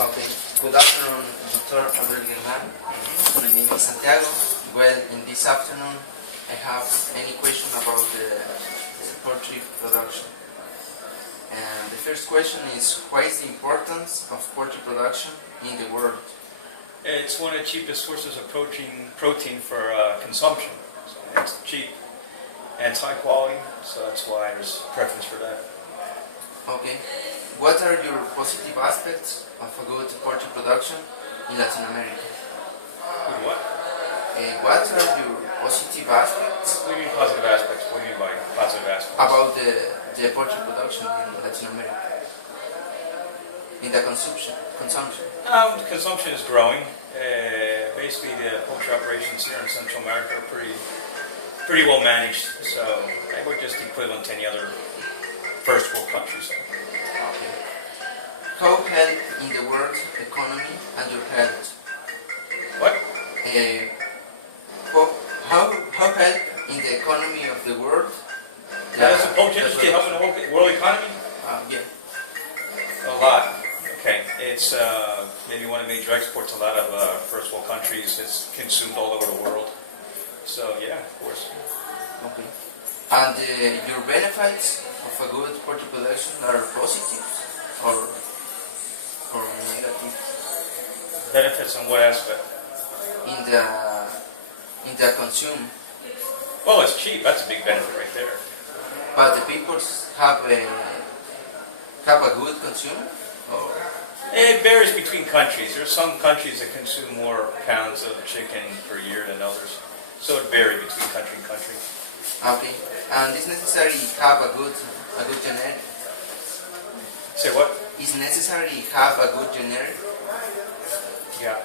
Okay. Good afternoon, Dr. Abel Germán. My name is Santiago. Well, in this afternoon, I have any question about the poultry production. And the first question is, what is the importance of poultry production in the world? It's one of the cheapest sources of protein for consumption. So it's cheap and it's high quality, so that's why there's preference for that. Okay. What are your positive aspects of a good poultry production in Latin America? Good what? What are your positive aspects What do you mean positive aspects? What do you mean by positive aspects? about the poultry production in Latin America? In the consumption? Consumption is growing. Basically, the poultry operations here in Central America are pretty well managed. So they were just equivalent to any other first world countries. Okay. How help in the world economy and your health? What? How help in the economy of the world? How does the poultry industry help in the world economy? Yeah. A lot. Okay, it's maybe one of the major exports. A lot of first world countries. It's consumed all over the world. So yeah, of course. Okay. And your benefits of a good poultry production are positive or negative? Benefits in what aspect? In the consume. Well, it's cheap. That's a big benefit right there. But the people have a good consume? Or? It varies between countries. There are some countries that consume more pounds of chicken per year than others. So it varies between country and country. Okay. And it's necessary have a good genetic? Say what? Is necessary have a good genetic? Yeah.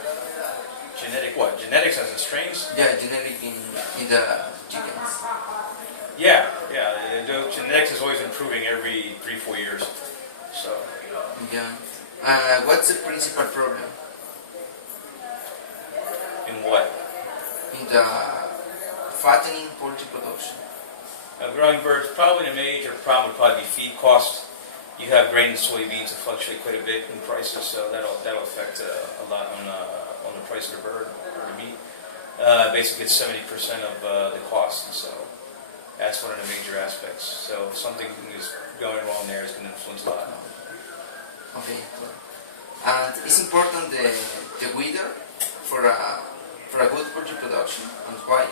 Genetic what? Genetics as in strains? Yeah, genetic in the chickens. Yeah. Genetics is always improving every 3-4 years. So. Yeah. What's the principal problem? In what? In the fattening poultry production. Growing birds, probably the major problem would probably be feed cost. You have grain and soybeans that fluctuate quite a bit in prices, so that'll affect a lot on the price of the bird or the meat. Basically, it's 70% of the cost, so that's one of the major aspects. So if something is going wrong there, it's going to influence a lot. Okay. And it's important the weather for a good poultry production, and why?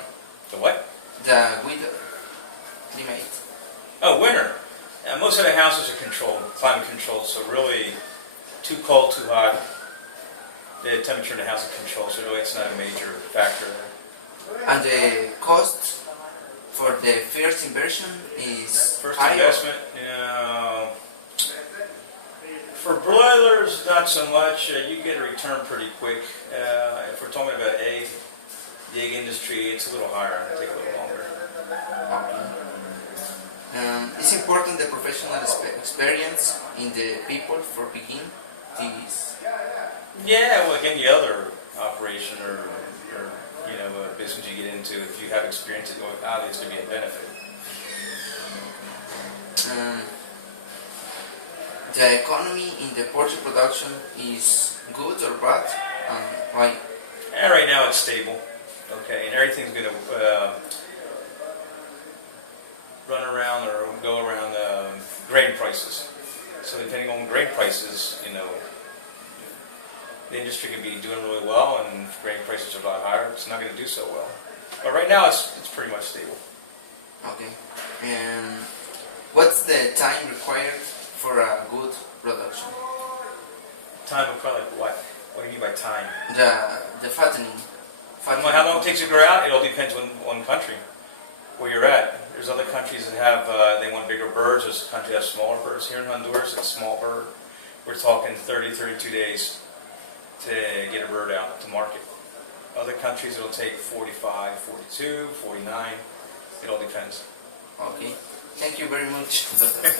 The what? The weather, climate. Oh, winter. Most of the houses are controlled, climate controlled, so really too cold, too hot. The temperature in the house is controlled, so really it's not a major factor. And the cost for the first inversion is First higher? investment, for broilers, not so much. You get a return pretty quick. If we're talking about the egg industry, it's a little higher. It'll take a little longer. Okay. It's important the professional experience in the people for begin this. Yeah, well, again, the other operation or business you get into, if you have experience, it's obviously going to be a benefit. The economy in the poultry production is good or bad, and why? And right now it's stable, okay, and everything's going to run around or go around grain prices. So depending on grain prices, the industry can be doing really well, and if grain prices are a lot higher, it's not going to do so well. But right now it's pretty much stable. Okay. What's the time required for a good production? Time of probably what? What do you mean by time? The fattening. How long it takes to grow out? It all depends on country, where you're at. There's other countries that have, they want bigger birds. There's a country that has smaller birds. Here in Honduras, it's a small bird. We're talking 30, 32 days to get a bird out to market. Other countries, it'll take 45, 42, 49. It all depends. Okay. Thank you very much, Doctor.